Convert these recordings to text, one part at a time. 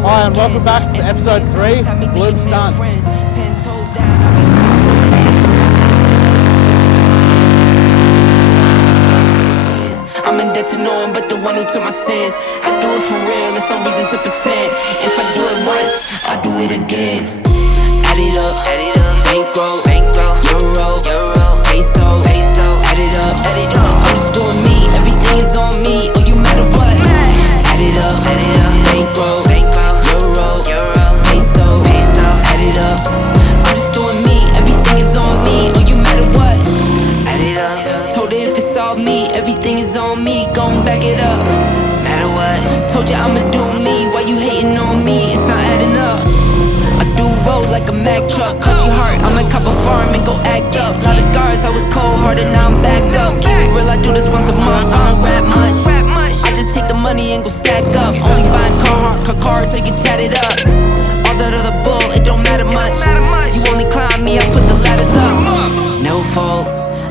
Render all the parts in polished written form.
Hi, and welcome back to episode 3, Bloom Stunts. I'm in debt to no one but the one who took my sins. I do it for real, there's no reason to pretend. If I do it once, I do it again. Add it up, bankroll, euro, peso, add it up, I'm just doing me, everything is on me, oh you matter what. Add it up, bankroll, euro, peso, add it up, I'm just doing me, everything is on me, oh you matter what. Add it up, told her if it's all me, everything is on me, gon' back it up. Matter what, told you I'ma do me, why you hating on me, it's not adding up. I do roll like a Mack truck, country heart, I might cop a farm and go act up. Lot of scars, I was cold-hearted, now I'm backed up. Keep it real, I do this once a month, I don't rap much. I just take the money and go stack up. Only buying car cards to get tatted up. All that other bull, it don't matter much. You only climb me, I put the ladders up. No fault,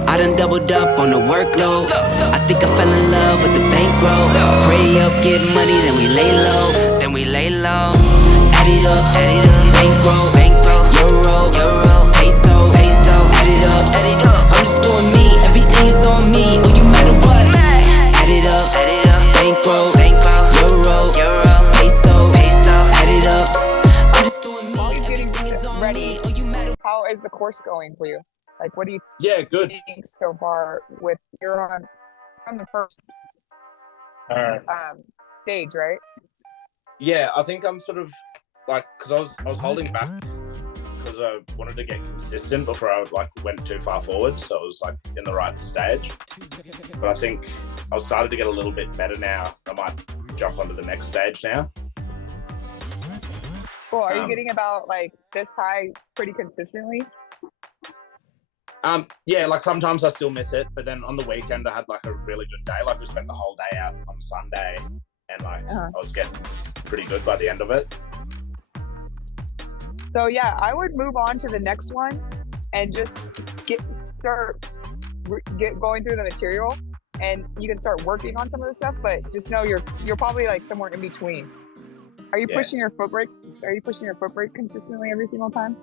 I done doubled up on the workload. I think I fell in love with the bankroll. Pray up, get money, then we lay low. Add it up, bankroll, euro, peso, add it up, I'm just doing me, everything is on me, oh you matter what. Add it up, bankroll, euro, peso, add it up, I'm just doing me, everything is on me, oh you matter. How is the course going for you? Like, what do you Yeah, good. think so far? With you're on the first stage, right? Yeah, I think I'm sort of like, because I was holding back because I wanted to get consistent before I went too far forward, so it was like in the right stage. But I think I've started to get a little bit better now. I might jump onto the next stage now. Cool. Are you getting about like this high pretty consistently? Yeah, like sometimes I still miss it, but then on the weekend I had like a really good day. Like we spent the whole day out on Sunday, and like I was getting pretty good by the end of it. So yeah, I would move on to the next one and just get going through the material, and you can start working on some of the stuff. But just know you're probably like somewhere in between. Are you pushing your foot brake? Are you pushing your foot brake consistently every single time?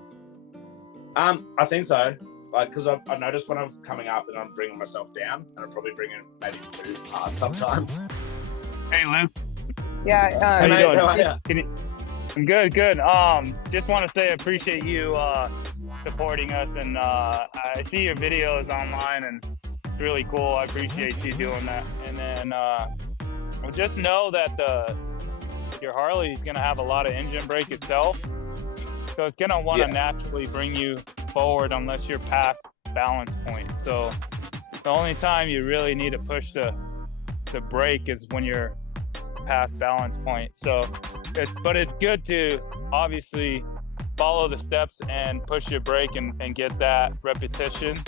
I think so. Like, because I noticed when I'm coming up and I'm bringing myself down, and I'm probably bringing maybe too hard sometimes. Hey, Luke. Yeah. How you mate, doing? how are you? I'm good. Just want to say I appreciate you supporting us, and I see your videos online, and it's really cool. I appreciate you doing that. And then just know that your Harley is going to have a lot of engine brake itself, so it's going to want to naturally bring you forward unless you're past balance point. So the only time you really need to push the brake is when you're past balance point. So it's good to obviously follow the steps and push your brake and get that repetition,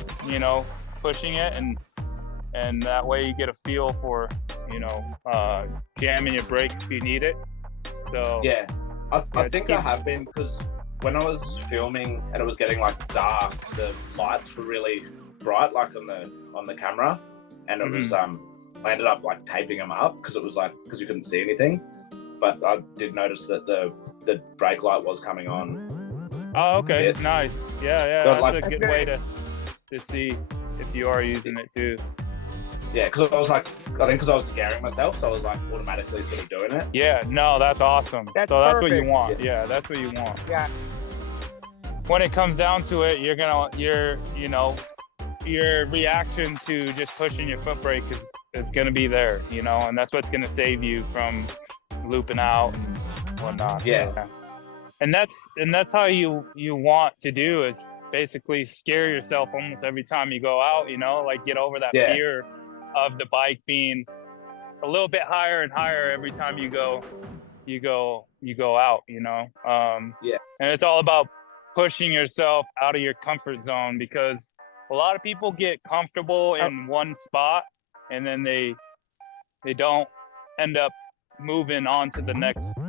pushing it, and that way you get a feel for jamming your brake if you need it. So yeah, I think I have been, because when I was filming and it was getting like dark, the lights were really bright, like on the camera, and it was I ended up like taping them up because you couldn't see anything. But I did notice that the brake light was coming on. Oh, okay, nice. Yeah, that's a good way to see if you are using it too. Yeah, because I was scaring myself, so I was like automatically sort of doing it. Yeah, no, that's awesome. That's what perfect. you want. Yeah, that's what you want. Yeah. When it comes down to it, your reaction to just pushing your foot brake is gonna be there, and that's what's gonna save you from looping out and whatnot. Yeah. And that's how you want to do, is basically scare yourself almost every time you go out, like get over that fear of the bike being a little bit higher and higher every time you go out, and it's all about pushing yourself out of your comfort zone, because a lot of people get comfortable in one spot and then they don't end up moving on to the next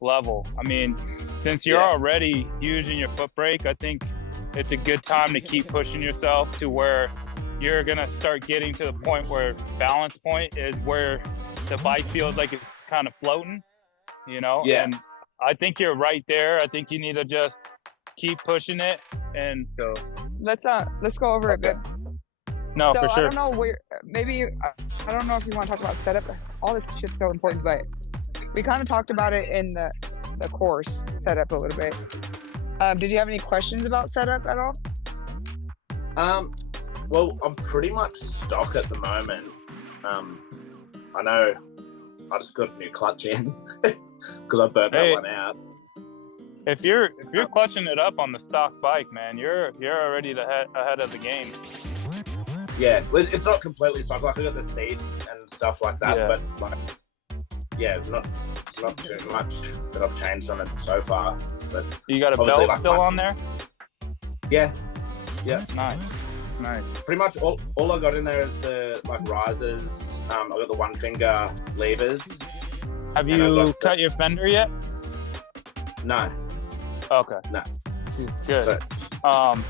level. I mean, since you're already using your foot brake, I think it's a good time to keep pushing yourself to where you're gonna start getting to the point where balance point is where the bike feels like it's kind of floating, you know? Yeah. And I think you're right there. I think you need to just keep pushing it. And so Let's go over it, babe. no, So for sure. I don't know where, maybe, I don't know if you want to talk about setup. All this shit's so important, but we kind of talked about it in the course setup a little bit. Did you have any questions about setup at all? Well, I'm pretty much stock at the moment. I know I just got a new clutch in because I burnt that one out. If you're clutching it up on the stock bike, man, you're already ahead of the game. Yeah, it's not completely stock. Like I got the seat and stuff like that, but like, yeah, it's not too much that I've changed on it so far. But you got a belt like still on there? Yeah. Nice. Pretty much all I got in there is the like risers. I got the one finger levers. Have you cut your fender yet? No. Okay. No. Good.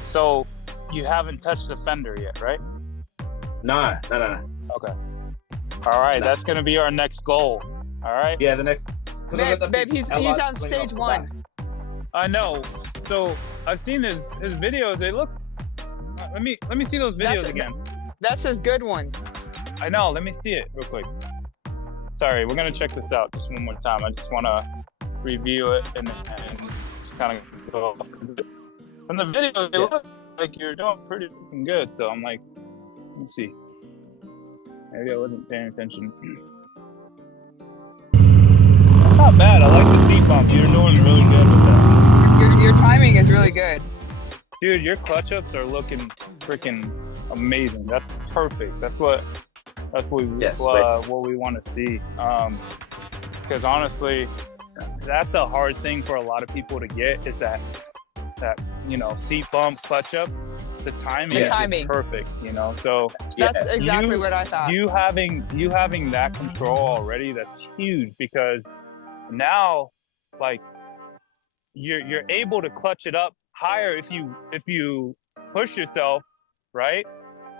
So you haven't touched the fender yet, right? No. Okay. All right, that's gonna be our next goal. All right. Yeah, the next. Babe, he's on stage 1. I know. So I've seen his videos. They look. Let me see those videos again. That's his good ones. I know. Let me see it real quick. Sorry, we're gonna check this out just one more time. I just want to review it and just kind of go off. From the video, they look like you're doing pretty good. So I'm like, let me see. Maybe I wasn't paying attention. That's not bad. I like the seat bump. You're doing really good with that. Your timing is really good. Dude, your clutch ups are looking freaking amazing. That's perfect. That's what we want to see. Because honestly, that's a hard thing for a lot of people to get. Is that seat bump clutch up. The timing is perfect. So that's exactly what I thought. You having that control already, that's huge, because now like you're able to clutch it up higher if you push yourself, right?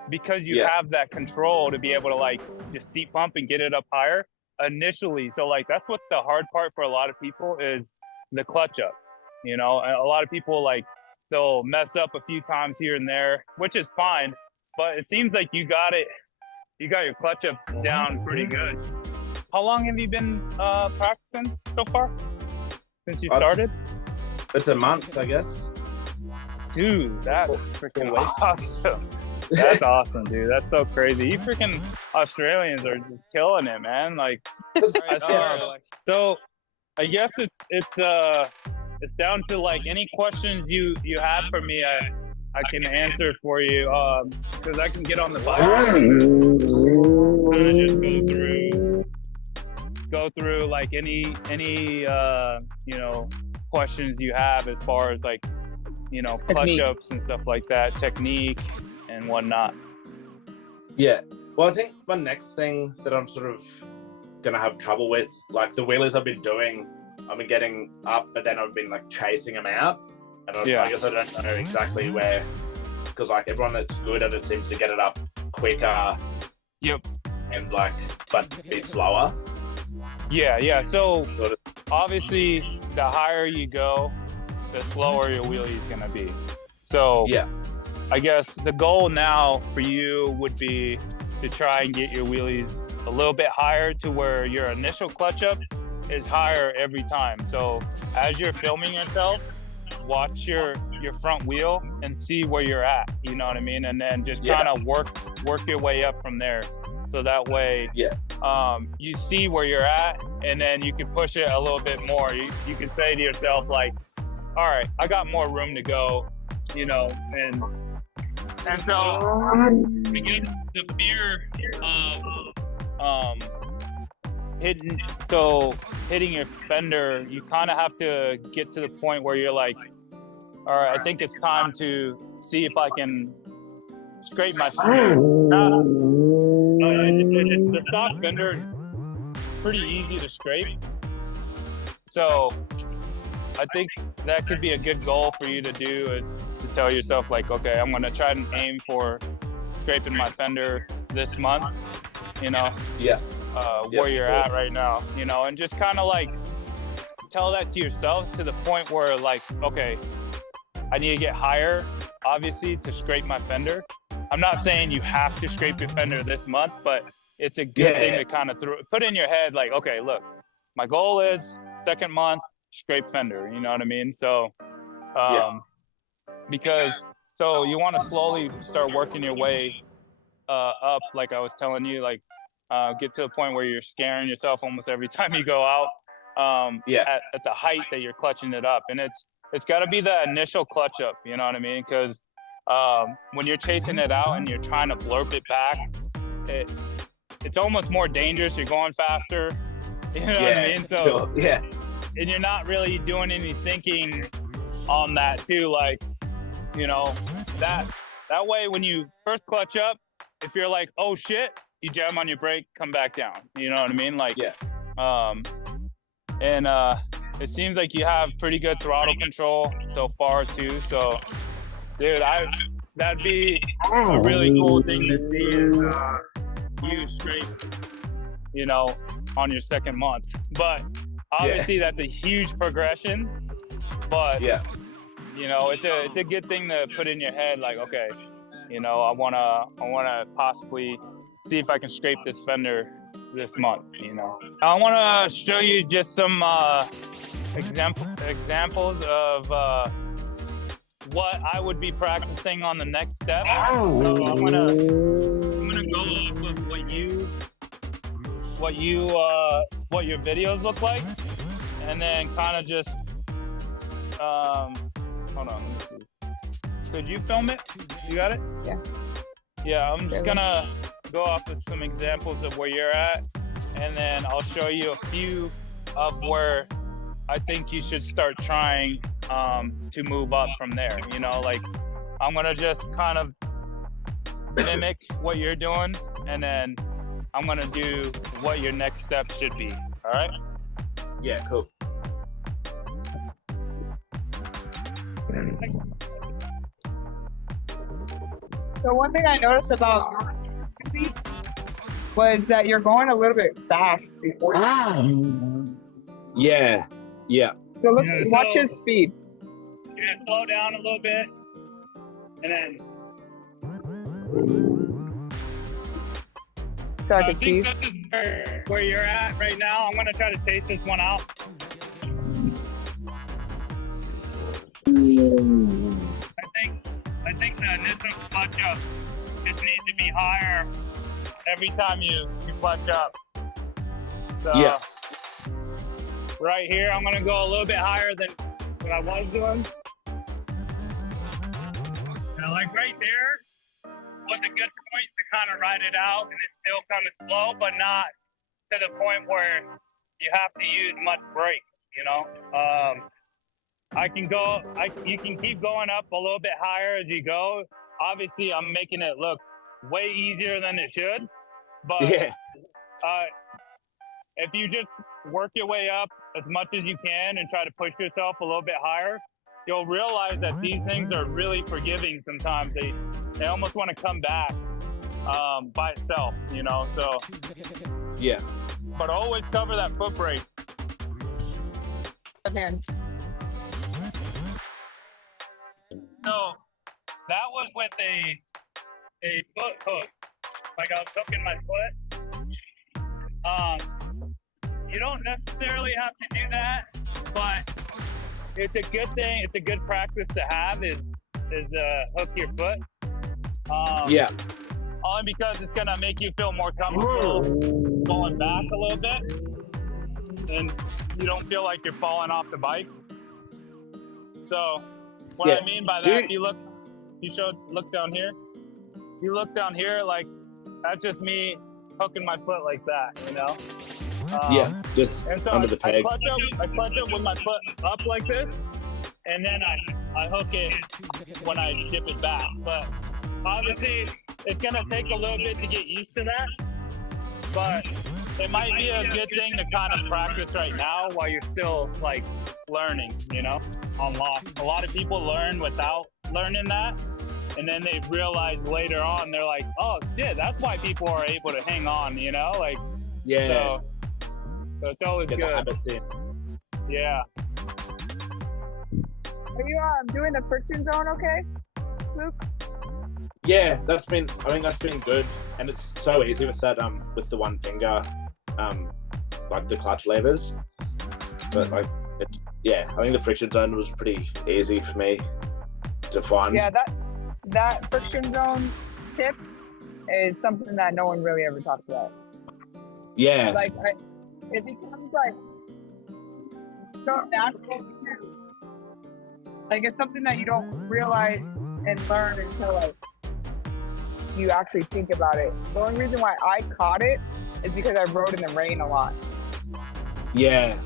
Because you have that control to be able to like just seat pump and get it up higher initially. So like that's what the hard part for a lot of people is, the clutch up. And a lot of people like they'll mess up a few times here and there, which is fine, but it seems like you got your clutch up down pretty good. How long have you been practicing so far since you started? It's a month, I guess. Dude, that's freaking awesome. That's awesome, dude. That's so crazy. You freaking Australians are just killing it, man. Like, so I guess it's down to like any questions you have for me. I can answer for you because I can get on the bike and just go through like any questions you have as far as like clutch ups and stuff like that, technique and whatnot. Yeah. Well, I think my next thing that I'm sort of gonna have trouble with, like the wheelies I've been doing, I've been getting up, but then I've been like chasing them out, and I guess I don't know exactly where, because like everyone that's good at it seems to get it up quicker. Yep. And like, but be slower. Yeah. So obviously, the higher you go, the slower your wheelie is gonna be. So I guess the goal now for you would be to try and get your wheelies a little bit higher to where your initial clutch up is higher every time. So as you're filming yourself, watch your front wheel and see where you're at, you know what I mean? And then just kind of work your way up from there. So that way you see where you're at, and then you can push it a little bit more. You can say to yourself like, all right, I got more room to go, and so again, the fear of hitting your fender, you kind of have to get to the point where you're like, all right, I think it's time to see if I can scrape my fender. The stock fender is pretty easy to scrape, so I think that could be a good goal for you to do, is to tell yourself like, okay, I'm going to try and aim for scraping my fender this month, where you're at right now, and just kind of like tell that to yourself to the point where like, okay, I need to get higher, obviously, to scrape my fender. I'm not saying you have to scrape your fender this month, but it's a good thing to kind of put in your head, like, okay, look, my goal is second month, scrape fender, you know what I mean? So, because, so you want to slowly start working your way up, like I was telling you, like, get to the point where you're scaring yourself almost every time you go out at the height that you're clutching it up. And it's got to be the initial clutch up, you know what I mean? Because when you're chasing it out and you're trying to blurp it back, it's almost more dangerous. You're going faster, you know what I mean? So and you're not really doing any thinking on that too. Like, you know, that way when you first clutch up, if you're like, oh shit, you jam on your brake, come back down. You know what I mean? Like, it seems like you have pretty good throttle control so far too. So, dude, that'd be a really cool thing to see is you straight, you know, on your second month. But obviously that's a huge progression. But you know, it's a good thing to put in your head, like, okay, you know, I wanna possibly see if I can scrape this fender this month, you know. I wanna show you just some examples of what I would be practicing on the next step. So I'm gonna go off of what your videos look like, and then kind of just hold on, let me see. Could you film it? You got it? Yeah. Yeah, I'm just gonna go off of some examples of where you're at, and then I'll show you a few of where I think you should start trying to move up from there. You know, like, I'm gonna just kind of mimic what you're doing, and then I'm gonna do what your next step should be. All right? Yeah, cool. So one thing I noticed about these was that you're going a little bit fast before. Yeah. So look, watch his speed. You're gonna slow down a little bit, and then. So I can see. This is where you're at right now. I'm gonna try to taste this one out. I think the initial clutch up just needs to be higher every time you clutch up. So, right here, I'm gonna go a little bit higher than what I was doing. Now, like right there was a good point to kind of ride it out, and it's still kind of slow, but not to the point where you have to use much brake, you know? You can keep going up a little bit higher as you go. Obviously, I'm making it look way easier than it should, but if you just work your way up as much as you can and try to push yourself a little bit higher, you'll realize that these things are really forgiving sometimes. They almost want to come back by itself, you know? So, but always cover that foot brake. Okay. So that was with a foot hook. Like I was hooking my foot. You don't necessarily have to do that, but it's a good thing. It's a good practice to have is hook your foot. Only because it's gonna make you feel more comfortable going back a little bit, and you don't feel like you're falling off the bike. So what I mean by that, if you look down here. You look down here, like, that's just me hooking my foot like that, you know? Just and so under the peg. I clutch up with my foot up like this, and then I hook it when I dip it back. But obviously, it's gonna take a little bit to get used to that, but it might be a good thing to kind of practice right now while you're still, like, learning, you know, on lock. A lot of people learn without learning that, and then they realize later on, they're like, oh shit, that's why people are able to hang on, you know, like, so it's always Get good. the habits in. Yeah. Are you doing the friction zone okay, Luke? Yeah, I think that's been good, and it's so easy with that with the one finger, like the clutch levers. But like I think the friction zone was pretty easy for me to find. Yeah, that friction zone tip is something that no one really ever talks about. Yeah. Like it becomes like so natural too. Like it's something that you don't realize and learn until like you actually think about it. The only reason why I caught it is because I rode in the rain a lot. Yeah.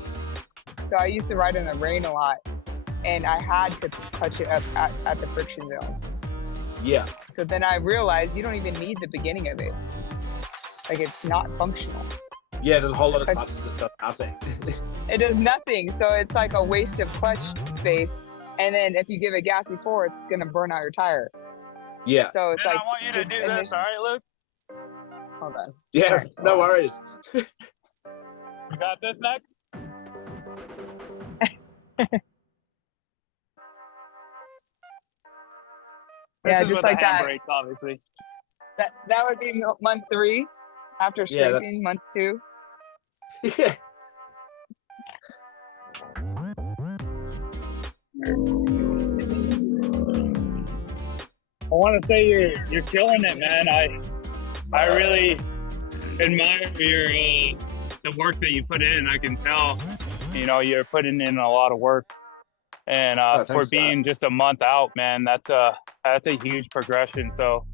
So I used to ride in the rain a lot, and I had to touch it up at the friction zone. Yeah. So then I realized you don't even need the beginning of it. Like it's not functional. Yeah, there's a whole lot of clutches that does nothing. It does nothing. So it's like a waste of clutch space. And then if you give it gas before, it's gonna burn out your tire. Yeah. So it's Man, like I want you to do this, all right, Luke? Hold on. Yeah, no worries. You got this, Nick? Yeah, This is just with like the that. handbrake, obviously. That would be month 3 after Yeah, scraping. Month 2. Yeah. I want to say you're killing it, man. I really admire your the work that you put in. I can tell, you're putting in a lot of work, and for being just a month out, man, that's a huge progression. So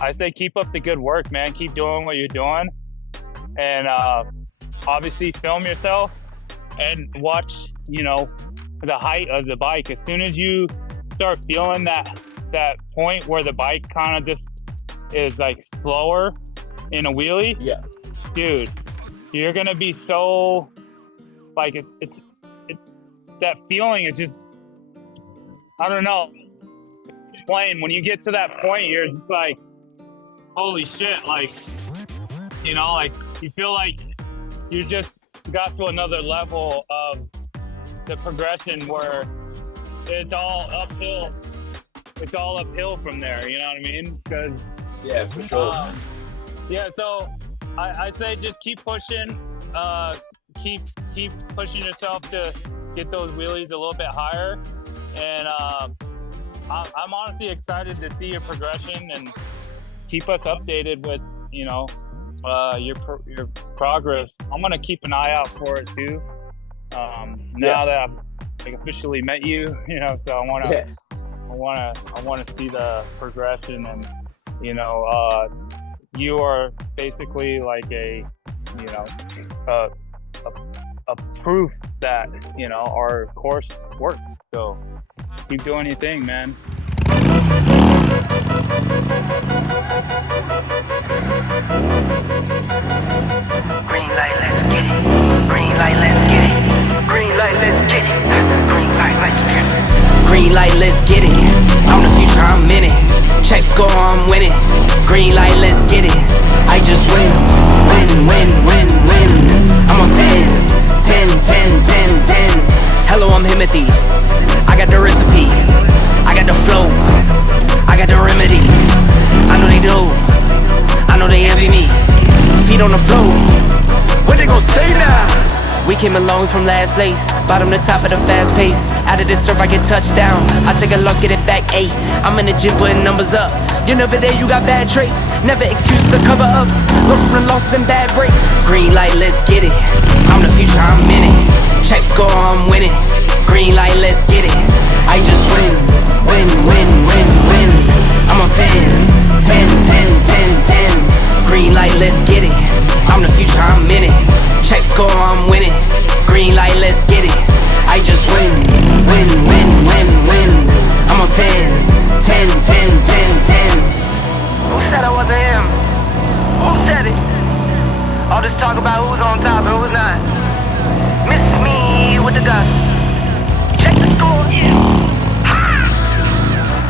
I say keep up the good work, man. Keep doing what you're doing, and obviously film yourself and watch, the height of the bike. As soon as you start feeling that point where the bike kind of just is like slower in a wheelie, Yeah. dude, you're gonna be so like it's that feeling is just, I don't know, explain. When you get to that point, you're just like, holy shit, like, like you feel like you just got to another level of the progression where it's all uphill. It's all uphill from there, you know what I mean? Because Yeah, for sure. yeah, so I'd say just keep pushing, keep pushing yourself to get those wheelies a little bit higher, and I'm honestly excited to see your progression and keep us updated with your progress. I'm gonna keep an eye out for it too. Now that I've officially met you, so I want to see the progression, and you are basically like a proof that our course works. So keep doing your thing, man. Green light, let's get it. Green light, let's get it. Green light, let's get it. Green light, let's get it. Green light, let's get it. I'm the future, I'm in it. Check score, I'm winning. Green light, let's get it. I just win, win, win, win, win. I'm on 10, 10, 10, 10, 10. Hello, I'm Himothy. I got the recipe. I got the flow. I got the remedy. I know they do. I know they envy me. Feet on the floor. What they gon' say now? We came along from last place, bottom to top of the fast pace. Out of this surf, I get touchdown. I take a loss, get it back 8. I'm in the gym putting numbers up. You're never there, you got bad traits. Never excuses or cover ups. Learn from the losses and bad breaks. Green light, let's get it. I'm the future, I'm in it. Check score, I'm winning. Green light, let's get it. I just win, win, win, win, win. I'm on 10, 10, 10, 10, 10. Green light, let's get it. I'm the future, I'm in it. Check score, I'm winning. Green light, let's get it. I just win, win, win, win, win. I'm on 10, 10, 10, 10, 10. Who said I wasn't him? Who said it? All this talk about who's on top and who's not. Miss me with the gospel. Check the score, yeah.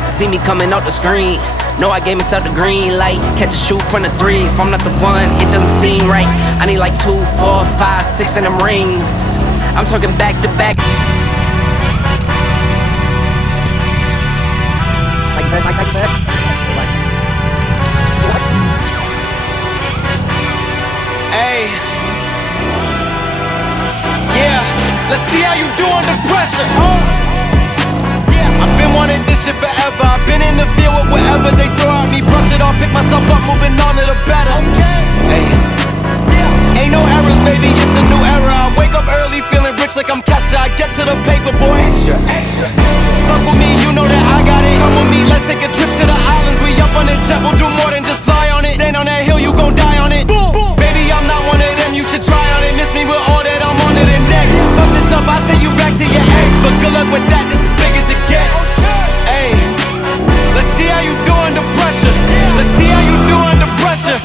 See me coming out the screen. Know I gave myself the green light. Catch a shoot from the 3. If I'm not the one, it doesn't seem right. I need like 2, 4, 5, 6 of them rings. I'm talking back to back. Hey. Yeah, let's see how you do under pressure. Yeah, I've been wanting this shit forever. I've been in the field with whatever they throw at me. Brush it off, pick myself up, moving on to the better. Hey. Ain't no errors, baby, it's a new era. I wake up early, feeling rich like I'm Kesha. I get to the paper, boy. Fuck with me, you know that I got it. Come with me, let's take a trip to the islands. We up on the jet, we'll do more than just fly on it. Stand on that hill, you gon' die on it. Boom, boom. Baby, I'm not one of them, you should try on it. Miss me with all that, I'm on to the next. Fuck this up, I send you back to your ex. But good luck with that, this is big as it gets. Hey, let's see how you do under pressure. Let's see how you do under pressure.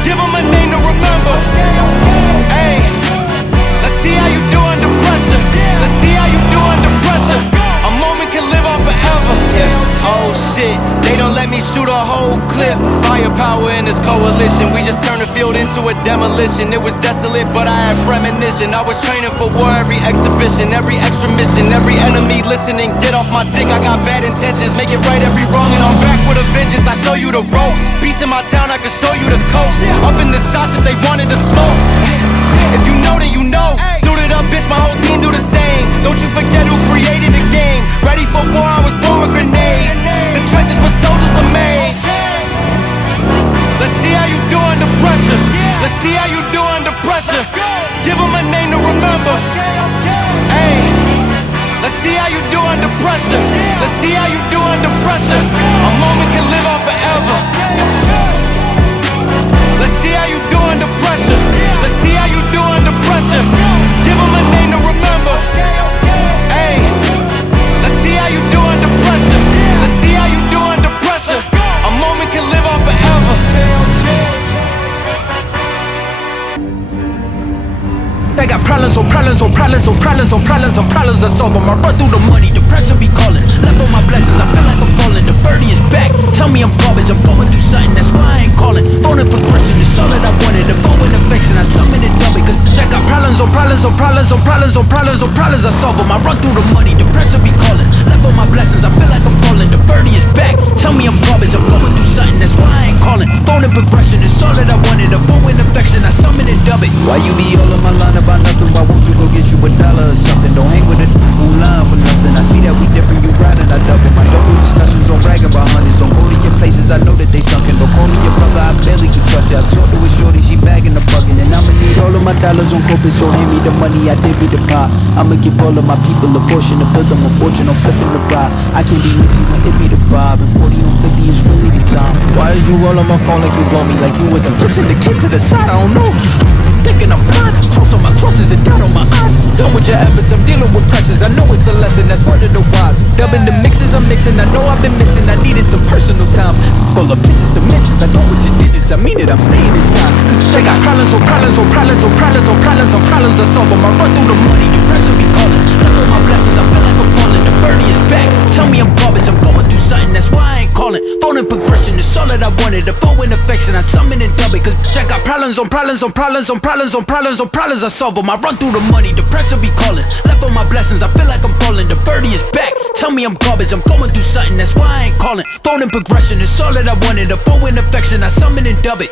Give them a name to remember. Hey, let's see how you do under pressure. Let's see how you do under pressure. A moment can live on forever. Yeah. Oh shit, they don't let me shoot a whole clip. Firepower in this coalition. We just turned the field into a demolition. It was desolate, but I had premonition. I was training for war, every exhibition, every extra mission, every enemy listening. Get off my dick, I got bad intentions. Make it right every wrong, and I'm back with a vengeance. I show you the ropes. Peace in my town, I can show you the coast. Up in the shots if they wanted to smoke. If you know, then you know. Suited up, bitch, my whole team do the same. Don't you forget who created the game. Ready for war, I was born with grenades. The trenches where soldiers are made. Let's see how you do under pressure. Let's see how you do under pressure. Give them a name to remember. Hey, let's see how you do under pressure. Let's see how you do under pressure. A moment can live on forever. Let's see how you do under pressure. Let's see how you do under pressure. Give them a name to remember. Hey, let's see how you do under pressure. Let's see how you do under pressure. A moment can live on forever. I got problems on problems on problems on problems on problems on problems I solve them. I run through the money, the pressure be calling. Left on my blessings, I feel like I'm falling. The birdie is back, tell me I'm garbage. I'm going through something, that's why I ain't calling. Phone and progression, it's all that I wanted. The phone and affection, I summon it double. Cause I got problems on problems on problems on problems on problems on problems I solve them. I run through the money, the pressure be calling. Left on my blessings, I feel like I'm falling. The birdie is back, tell me I'm garbage. I'm going through something, that's why I ain't calling. Phone and progression, it's all that I wanted. The phone and affection, I summon it double. Why you be all in my line about nothing? Why won't you go get you $1 or something? Don't hang with a who line for nothing. I see that we different, you riding, I double. My double discussions on bragging about hundreds. On go to your places, I know that they sunken. Don't call me your brother, I barely can trust it. I talked to a shorty, she bagging the bucket. And I'ma need all of my dollars on corporate, so hand me the money, I did be the pot. I'ma give all of my people a portion to build them a fortune, I'm flipping the ride. I can't be mixy when it be the vibe. And 40 on 50 is really the time. Why are you all on my phone like you want me? Like you wasn't pushing the kids to the side, I don't know you. Thinking I'm blind, cross on my crosses and down on my eyes. Done with your efforts, I'm dealing with pressures. I know it's a lesson, that's word of the wise. Dubbing the mixes, I'm mixing, I know I've been missing. I needed some personal time. All the pictures, dimensions, I know what you digits. I mean it, I'm staying inside. They got problems on problems on problems on problems on problems on problems I solve them. I run through the money, the pressure be calling. Left on my blessings, I feel like I'm falling. The birdie is back, tell me I'm garbage. I'm going through something, that's why I ain't calling. Phone and progression, it's all that I wanted. The phone and affection, I summon it double. Cause I got problems on problems on problems on problems on problems on problems I solve them. I run through the money, the pressure be calling. Left on my blessings, I feel like I'm falling. The birdie is back, tell me I'm garbage. I'm going through something, that's why I ain't calling. Phone and progression, it's all that I wanted. The phone and affection, I summon and dub it.